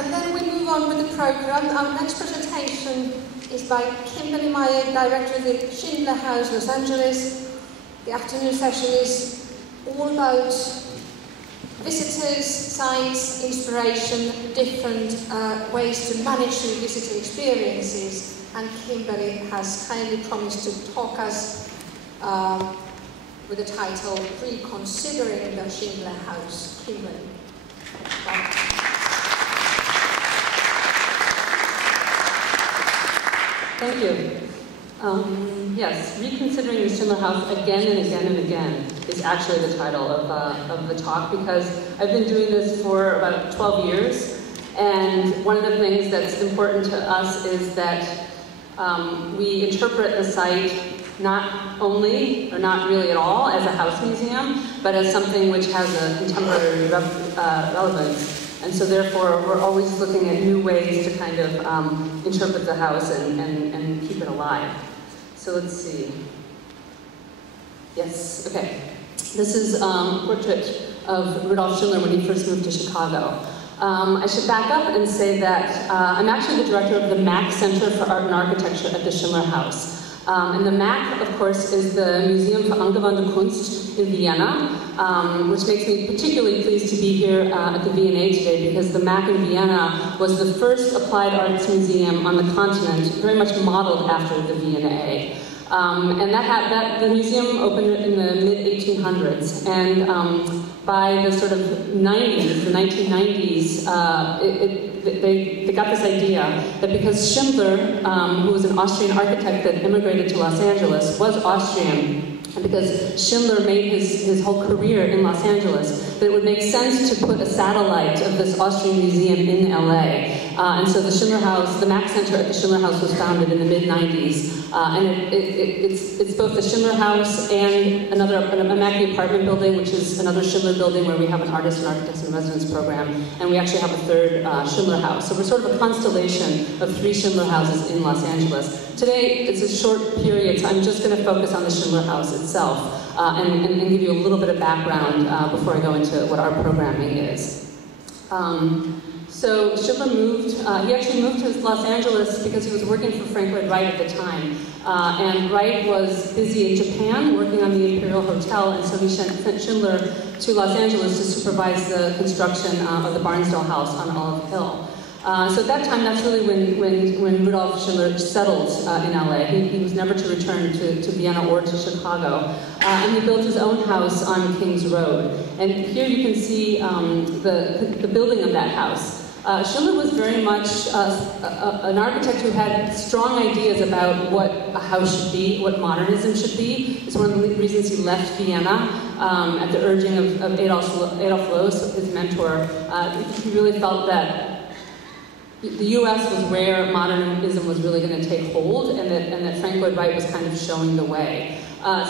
And then we move on with the programme. Our next presentation is by Kimberli Meyer, Director of the Schindler House, Los Angeles. The afternoon session is all about visitors, sites, inspiration, different ways to manage the visitor experiences. And Kimberli has kindly promised to talk us with the title, Reconsidering the Schindler House. Kimberli. Thank you. Yes, Reconsidering the Schindler House again and again and again is actually the title of the talk, because I've been doing this for about 12 years, and one of the things that's important to us is that we interpret the site not only, or not really at all, as a house museum, but as something which has a contemporary relevance. And so therefore, we're always looking at new ways to kind of interpret the house and keep it alive. So let's see. Yes, okay. This is a portrait of Rudolf Schindler when he first moved to Chicago. I should back up and say that I'm actually the director of the MAK Center for Art and Architecture at the Schindler House. And the MAK, of course, is the Museum für Angewandte Kunst in Vienna, which makes me particularly pleased to be here at the V&A today, because the MAK in Vienna was the first applied arts museum on the continent, very much modeled after the V&A. And the museum opened in the mid-1800s, and by the sort of 90s, the 1990s, they got this idea that because Schindler, who was an Austrian architect that immigrated to Los Angeles, was Austrian, and because Schindler made his whole career in Los Angeles, that it would make sense to put a satellite of this Austrian museum in LA. And so the Schindler House, the MAK Center at the Schindler House was founded in the mid-90s. And it's both the Schindler House and a MAK apartment building, which is another Schindler building where we have an artist and architects in residence program. And we actually have a third Schindler House. So we're sort of a constellation of 3 Schindler houses in Los Angeles. Today, it's a short period, so I'm just going to focus on the Schindler House itself and give you a little bit of background before I go into what our programming is. So Schindler moved, he actually moved to Los Angeles because he was working for Frank Lloyd Wright at the time. And Wright was busy in Japan working on the Imperial Hotel, and so he sent Schindler to Los Angeles to supervise the construction of the Barnsdall House on Olive Hill. So at that time, that's really when Rudolf Schindler settled in LA. He was never to return to Vienna or to Chicago. And he built his own house on Kings Road. And here you can see the building of that house. Schindler was very much an architect who had strong ideas about what a house should be, what modernism should be. It's one of the reasons he left Vienna at the urging of Adolf Loos, his mentor. He really felt that the U.S. was where modernism was really going to take hold, and that Frank Lloyd Wright was kind of showing the way.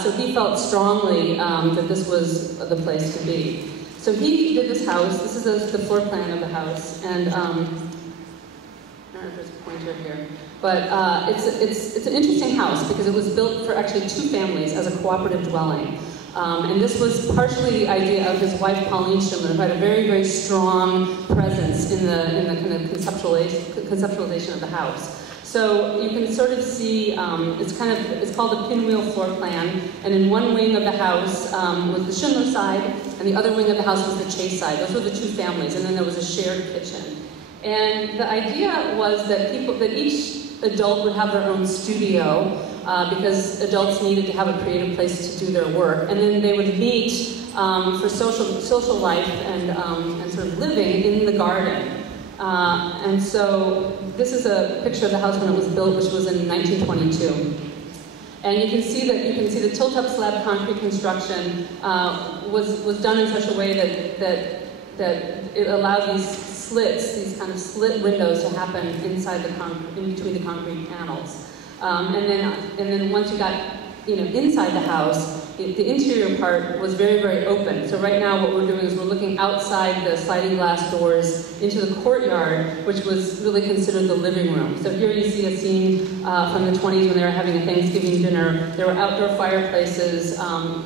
So he felt strongly that this was the place to be. So he did this house. This is the floor plan of the house, and I don't know if there's a pointer here, but it's an interesting house because it was built for actually 2 families as a cooperative dwelling. And this was partially the idea of his wife Pauline Schindler, who had a very, very strong presence in the kind of conceptualization of the house. So you can sort of see, it's called the pinwheel floor plan, and in one wing of the house was the Schindler side, and the other wing of the house was the Chase side. Those were the 2 families, and then there was a shared kitchen. And the idea was that each adult would have their own studio, because adults needed to have a creative place to do their work, and then they would meet for social life and sort of living in the garden. And so this is a picture of the house when it was built, which was in 1922. And you can see the tilt-up slab concrete construction was done in such a way that it allowed these slits, these kind of slit windows to happen inside in between the concrete panels. And then once you got inside the house, the interior part was very, very open. So right now what we're doing is we're looking outside the sliding glass doors into the courtyard, which was really considered the living room. So here you see a scene from the 20s when they were having a Thanksgiving dinner. There were outdoor fireplaces.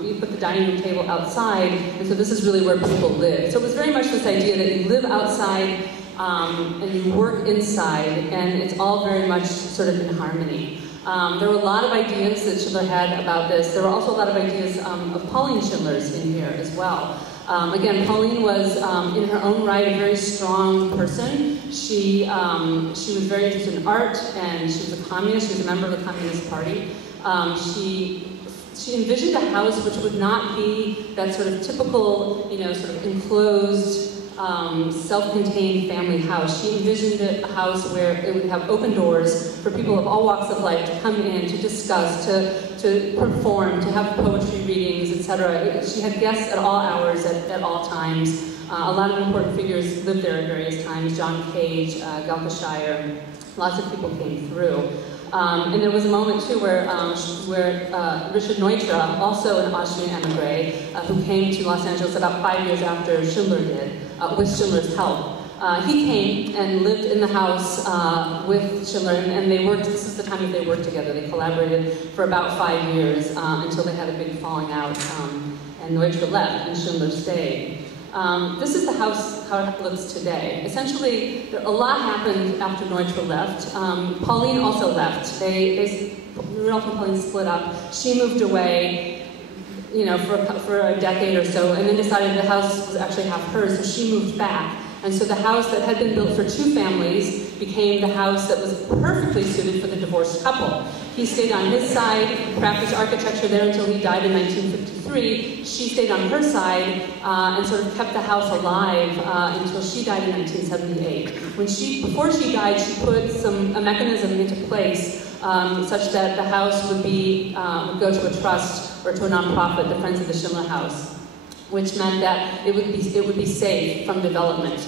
You put the dining room table outside, and so this is really where people lived. So it was very much this idea that you live outside and you work inside, and it's all very much sort of in harmony. There were a lot of ideas that Schindler had about this. There were also a lot of ideas of Pauline Schindler's in here as well. Again, Pauline was, in her own right, a very strong person. She was very interested in art, and she was a communist. She was a member of the Communist Party. She envisioned a house which would not be that sort of typical, sort of enclosed, self-contained family house. She envisioned a house where it would have open doors for people of all walks of life to come in, to discuss, to perform, to have poetry readings, etc. She had guests at all hours, at all times. A lot of important figures lived there at various times. John Cage, Galka Shire, lots of people came through. And there was a moment too where Richard Neutra, also an Austrian emigre, who came to Los Angeles about 5 years after Schindler did, with Schindler's help. He came and lived in the house with Schindler, and they worked. This is the time that they worked together. They collaborated for about 5 years until they had a big falling out, and Neutra left and Schindler stayed. This is the house, how it looks today. Essentially, a lot happened after Neutra left. Pauline also left. Rudolph and Pauline split up. She moved away, for a decade or so, and then decided the house was actually half hers, so she moved back. And so the house that had been built for 2 families became the house that was perfectly suited for the divorced couple. He stayed on his side, practiced architecture there until he died in 1953. She stayed on her side and sort of kept the house alive until she died in 1978. Before she died, she put a mechanism into place such that the house would go to a trust or to a nonprofit, the Friends of the Schindler House, which meant that it would be safe from development.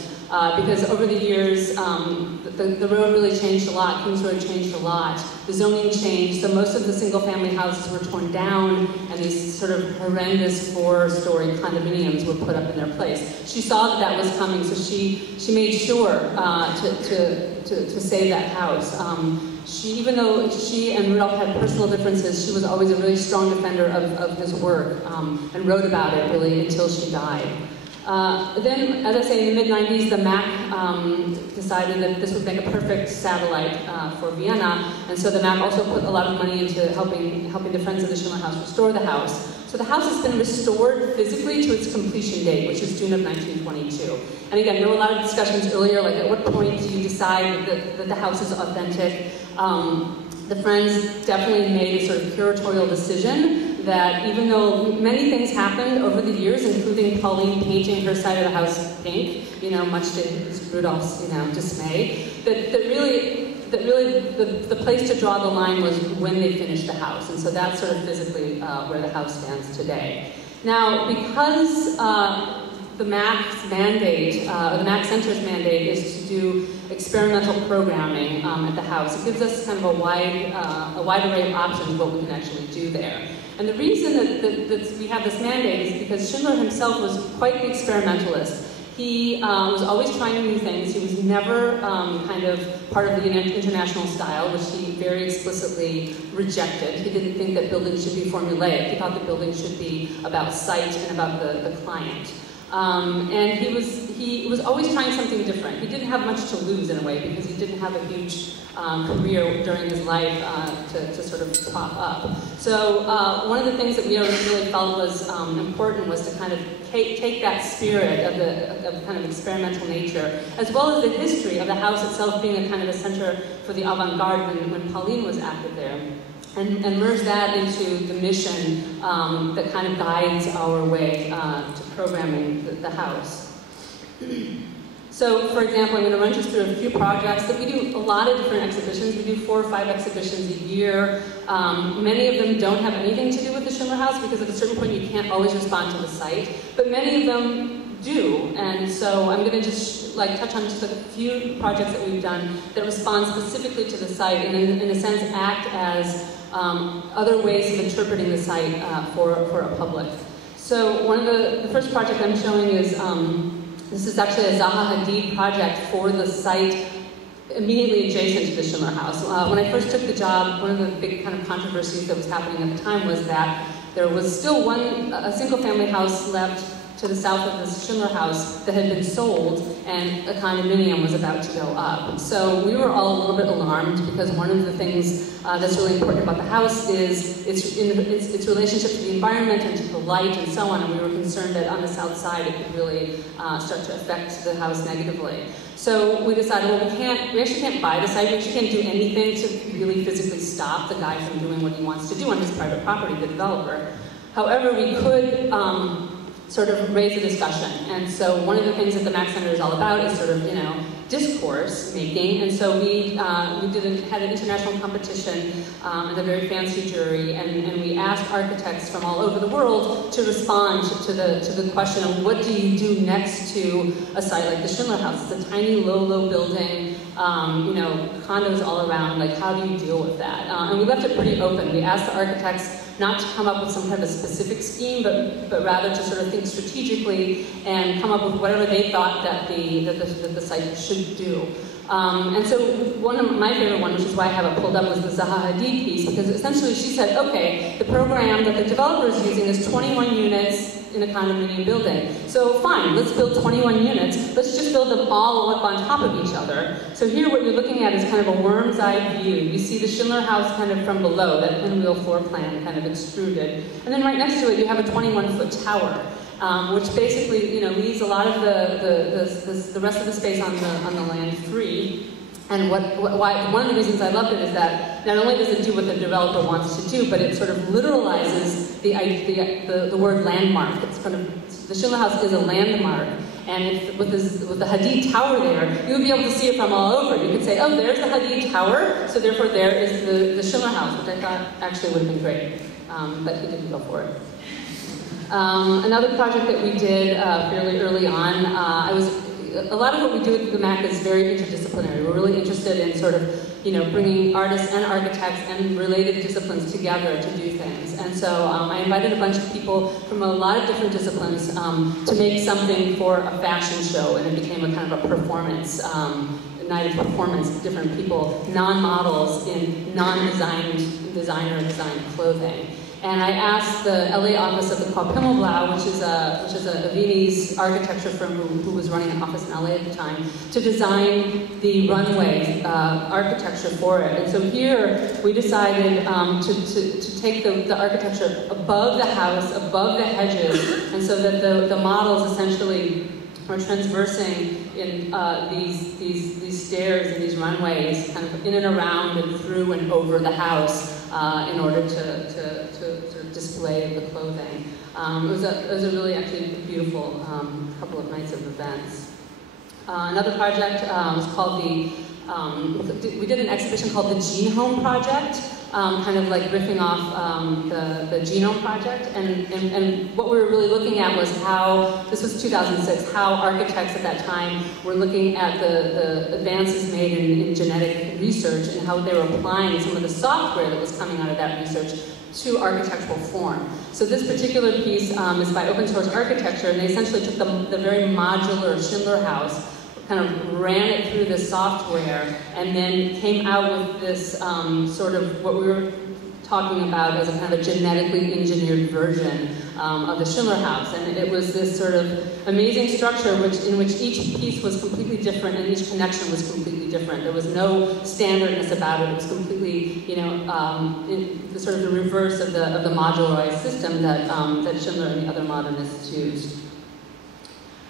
Because over the years, the road really changed a lot. Kings Road changed a lot. The zoning changed, so most of the single-family houses were torn down, and these sort of horrendous 4-story condominiums were put up in their place. She saw that was coming, so she made sure to save that house. Even though she and Rudolph had personal differences, she was always a really strong defender of his work and wrote about it really until she died. Then, as I say, in the mid-90s, the MAK decided that this would make a perfect satellite for Vienna, and so the MAK also put a lot of money into helping the Friends of the Schindler House restore the house. So the house has been restored physically to its completion date, which is June of 1922. And again, there were a lot of discussions earlier, like at what point do you decide that the house is authentic? The Friends definitely made a sort of curatorial decision that even though many things happened over the years, including Pauline painting her side of the house pink, much to Rudolph's, dismay, that really the place to draw the line was when they finished the house, and so that's sort of physically where the house stands today. Now, because the MAK's mandate, or the MAK Center's mandate, is to do experimental programming at the house. It gives us kind of a wide array of options of what we can actually do there. And the reason that we have this mandate is because Schindler himself was quite the experimentalist. He was always trying new things. He was never kind of part of the international style, which he very explicitly rejected. He didn't think that buildings should be formulaic. He thought that buildings should be about site and about the client. And he was always trying something different. He didn't have much to lose in a way because he didn't have a huge career during his life to sort of pop up. So one of the things that we really felt was important was to kind of take that spirit of the kind of experimental nature, as well as the history of the house itself being a kind of a center for the avant-garde when Pauline was active there, and merge that into the mission that kind of guides our way to programming the house. So, for example, I'm going to run just through a few projects that we do a lot of different exhibitions. We do 4 or 5 exhibitions a year. Many of them don't have anything to do with the Schindler House because at a certain point you can't always respond to the site, but many of them do. And so I'm going to just touch on just a few projects that we've done that respond specifically to the site and in a sense act as other ways of interpreting the site for a public. So one of the first project I'm showing is this is actually a Zaha Hadid project for the site immediately adjacent to the Schindler House. When I first took the job, one of the big kind of controversies that was happening at the time was that there was still a single family house left to the south of the Schindler House that had been sold, and a condominium was about to go up. So we were all a little bit alarmed, because one of the things that's really important about the house is its relationship to the environment and to the light and so on, and we were concerned that on the south side it could really start to affect the house negatively. So we decided, well, we actually can't buy the site, we actually can't do anything to really physically stop the guy from doing what he wants to do on his private property, the developer. However, we could sort of raise a discussion. And so one of the things that the MAK Center is all about is sort of, discourse making. And so we had an international competition and a very fancy jury, and we asked architects from all over the world to respond to the question of what do you do next to a site like the Schindler House. It's a tiny, low building, condos all around. Like, how do you deal with that? And we left it pretty open. We asked the architects not to come up with some kind of a specific scheme, but rather to sort of think strategically and come up with whatever they thought that the site should do. And so one of my favorite one, which is why I have it pulled up, was the Zaha Hadid piece, because essentially she said, okay, the program that the developer is using is 21 units in a condominium building. So fine, let's build 21 units. Let's just build them all up on top of each other. So here what you're looking at is kind of a worm's eye view. You see the Schindler House kind of from below, that pinwheel floor plan kind of extruded. And then right next to it you have a 21-foot tower, which basically leaves a lot of the rest of the space on the land free. And one of the reasons I loved it is that not only does it do what the developer wants to do, but it sort of literalizes the word landmark. It's kind of, the Schindler House is a landmark, and with the Hadid Tower there, you would be able to see it from all over. You could say, oh, there's the Hadid Tower, so therefore there is the Schindler House, which I thought actually would have been great, but he didn't go for it. Another project that we did fairly early on, a lot of what we do at the MAK is very interdisciplinary. We're really interested in sort of, bringing artists and architects and related disciplines together to do things. And so I invited a bunch of people from a lot of different disciplines to make something for a fashion show, and it became a kind of a performance, a night of performance, different people, non-models in designer-designed clothing. And I asked the LA office of the Paul Pimmelblau, which is a Viennese architecture firm who was running an office in LA at the time, to design the runway architecture for it. And so here we decided to take the architecture above the house, above the hedges, and so that the models essentially are transversing in these stairs and these runways, kind of in and around and through and over the house, in order to sort of display the clothing. It was a really actually beautiful couple of nights of events. Another project was called we did an exhibition called the Genome Project, kind of like riffing off the Genome Project, and what we were really looking at was how, this was 2006, how architects at that time were looking at the advances made in genetic research and how they were applying some of the software that was coming out of that research to architectural form. So this particular piece is by Open Source Architecture, and they essentially took the very modular Schindler House, kind of ran it through the software, and then came out with this sort of what we were talking about as a kind of a genetically engineered version of the Schindler House. And it was this sort of amazing structure in which each piece was completely different and each connection was completely different. There was no standardness about it. It was completely, the sort of the reverse of the modularized system that Schindler and the other modernists used.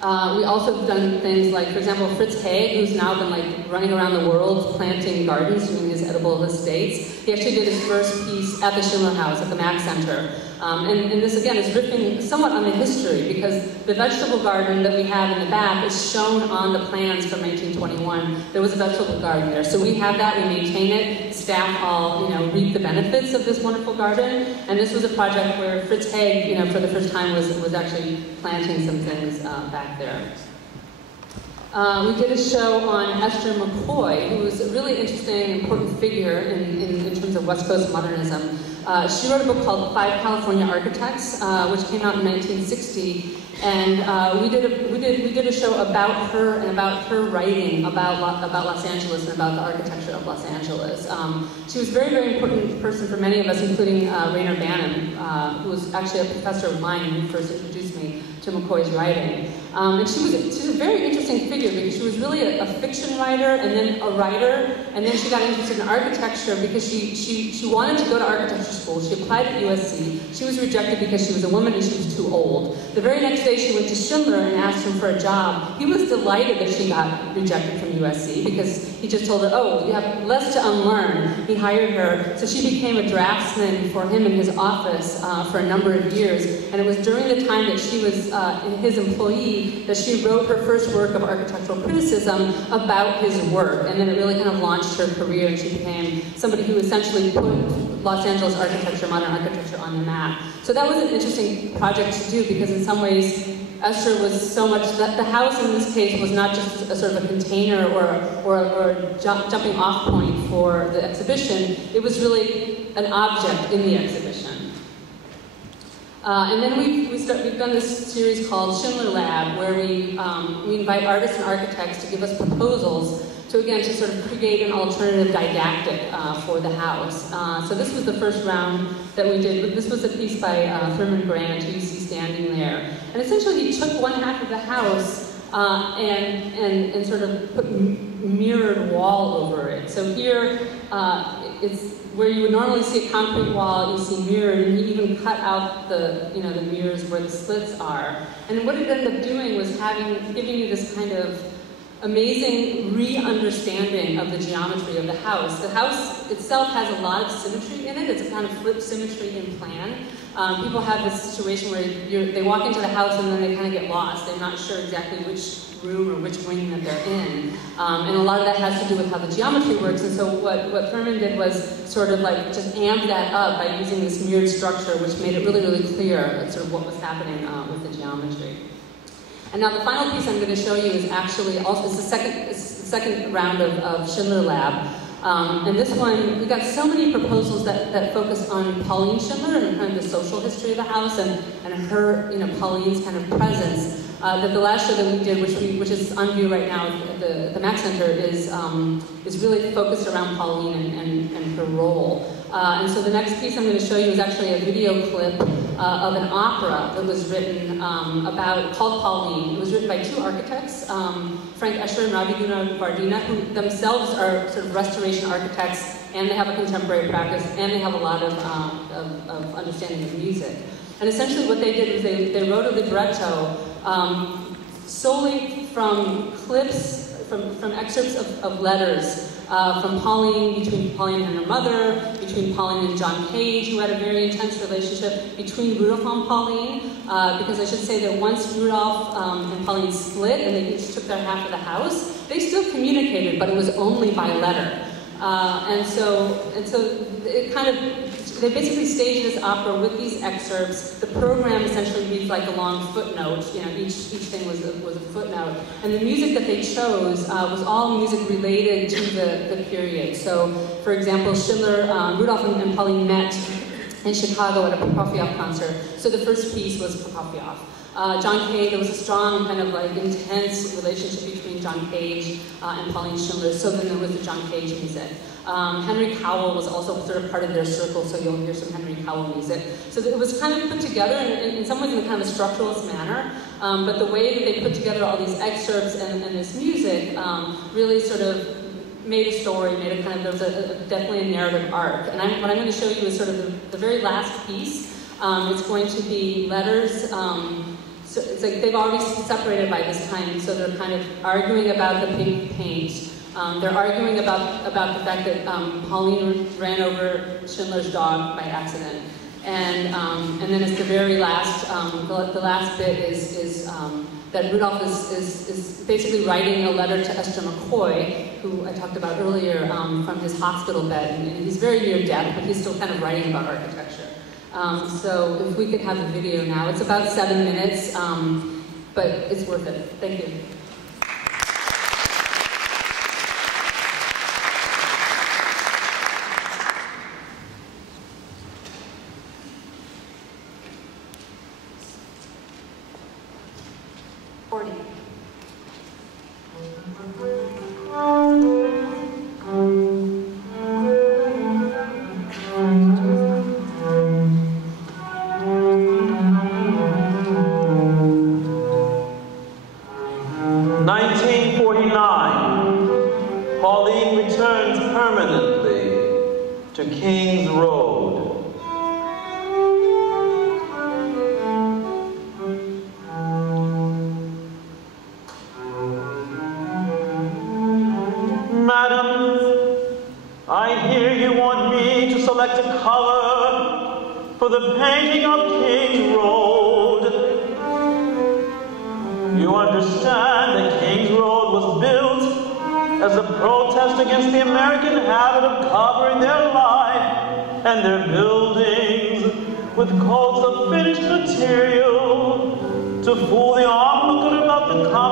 We also have done things like, for example, Fritz Haig, who's now been running around the world planting gardens, doing his edible estates. He actually did his first piece at the Schindler House, at the MAK Center. And this, again, is riffing somewhat on the history, because the vegetable garden that we have in the back is shown on the plans from 1921. There was a vegetable garden there. So we have that, we maintain it, staff all, reap the benefits of this wonderful garden. And this was a project where Fritz Haig, for the first time was actually planting some things back there. We did a show on Esther McCoy, who was a really interesting, important figure in terms of West Coast modernism. She wrote a book called 5 California Architects, which came out in 1960, and we did a show about her and about her writing about Los Angeles and about the architecture of Los Angeles. She was a very, very important person for many of us, including Rainer Bannon, who was actually a professor of mine who first introduced me to McCoy's writing. And she's a very interesting figure because she was really a fiction writer and then a writer, and then she got interested in architecture because she wanted to go to architecture school. She applied at USC. She was rejected because she was a woman and she was too old. The very next day she went to Schindler and asked him for a job. He was delighted that she got rejected from USC because he just told her, oh, you have less to unlearn. He hired her, so she became a draftsman for him in his office for a number of years. And it was during the time that she was his employee that she wrote her first work of architectural criticism about his work. And then it really kind of launched her career, and she became somebody who essentially put Los Angeles architecture, modern architecture, on the map. So that was an interesting project to do because in some ways Esther was so much that the house in this case was not just a sort of a container or a jumping off point for the exhibition. It was really an object in the exhibition. And then we've done this series called Schindler Lab, where we invite artists and architects to give us proposals to sort of create an alternative didactic for the house. So this was the first round that we did. This was a piece by Thurman Grant, who you see standing there. And essentially he took one half of the house and sort of put mirrored wall over it. So here it's where you would normally see a concrete wall, you see mirrored, and he even cut out the mirrors where the slits are. And what it ended up doing was giving you this kind of amazing re-understanding of the geometry of the house. The house itself has a lot of symmetry in it. It's a kind of flipped symmetry in plan. People have this situation where they walk into the house and then they kind of get lost. They're not sure exactly which room or which wing that they're in. And a lot of that has to do with how the geometry works. And so what Thurman did was sort of like just amp that up by using this mirrored structure, which made it really, really clear sort of what was happening with the geometry. And now the final piece I'm going to show you is actually also the second round of Schindler Lab. And this one, we got so many proposals that focus on Pauline Schindler and kind of the social history of the house and her, Pauline's kind of presence. That the last show that we did, which is on view right now at the MAK Center, is really focused around Pauline and her role. And so the next piece I'm going to show you is actually a video clip of an opera that was written called Pauline. It was written by two architects, Frank Escher and Raviguna Vardina, who themselves are sort of restoration architects, and they have a contemporary practice, and they have a lot of understanding of music. And essentially what they did was they wrote a libretto solely from clips, from excerpts of letters from Pauline, between Pauline and her mother, between Pauline and John Cage, who had a very intense relationship, between Rudolph and Pauline, because I should say that once Rudolph and Pauline split and they each took their half of the house, they still communicated, but it was only by letter. And so it kind of, they basically staged this opera with these excerpts. The program essentially reads like a long footnote. Each thing was a footnote. And the music that they chose was all music related to the period. So, for example, Rudolph and Pauline met in Chicago at a Prokofiev concert. So the first piece was Prokofiev. John Cage, there was a strong kind of like intense relationship between John Cage and Pauline Schindler, so then there was the John Cage music. Henry Cowell was also sort of part of their circle, so you'll hear some Henry Cowell music. So it was kind of put together in some ways in a kind of a structuralist manner, but the way that they put together all these excerpts and this music really sort of made a story, there was definitely a narrative arc. And what I'm going to show you is sort of the very last piece. It's going to be letters. So it's like they've already separated by this time, so they're kind of arguing about the pink paint. They're arguing about the fact that Pauline ran over Schindler's dog by accident. And then it's the very last, the last bit is that Rudolph is basically writing a letter to Esther McCoy, who I talked about earlier, from his hospital bed. And he's very near death, but he's still kind of writing about architecture. So if we could have the video now. It's about 7 minutes, but it's worth it. Thank you. colleague returns permanently to King's Road. Madam, I hear you want me to select a color for the painting of King's Road. You understand that King's Road was built as a protest against the American habit of covering their life and their buildings with coats of finished material to fool the onlooker about the common